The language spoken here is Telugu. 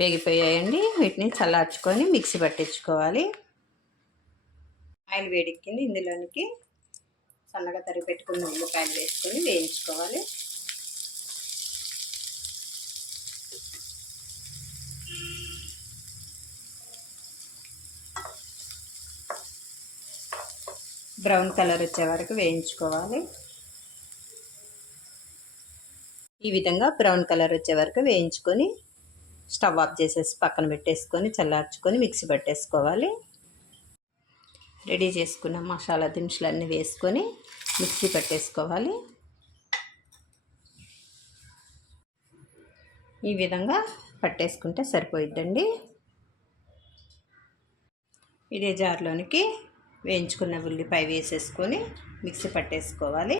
వేగిపోయాయండి. వీటిని చల్లార్చుకొని మిక్సీ పట్టించుకోవాలి. ఆయిల్ వేడెక్కింది. ఇందులోనికి సన్నగా తరిగి పెట్టుకున్న ఉల్లిపాయలు వేసుకొని వేయించుకోవాలి. బ్రౌన్ కలర్ వచ్చే వరకు వేయించుకోవాలి. ఈ విధంగా బ్రౌన్ కలర్ వచ్చే వరకు వేయించుకొని స్టవ్ ఆఫ్ చేసేసి పక్కన పెట్టేసుకొని చల్లార్చుకొని మిక్సీ పట్టేసుకోవాలి. రెడీ చేసుకున్న మసాలా దినుసులన్నీ వేసుకొని మిక్సీ పట్టేసుకోవాలి. ఈ విధంగా పట్టేసుకుంటే సరిపోయిద్దండి. ఇదే జార్లోనికి వేయించుకున్న ఉల్లిపాయ వేసేసుకొని మిక్సీ పట్టేసుకోవాలి.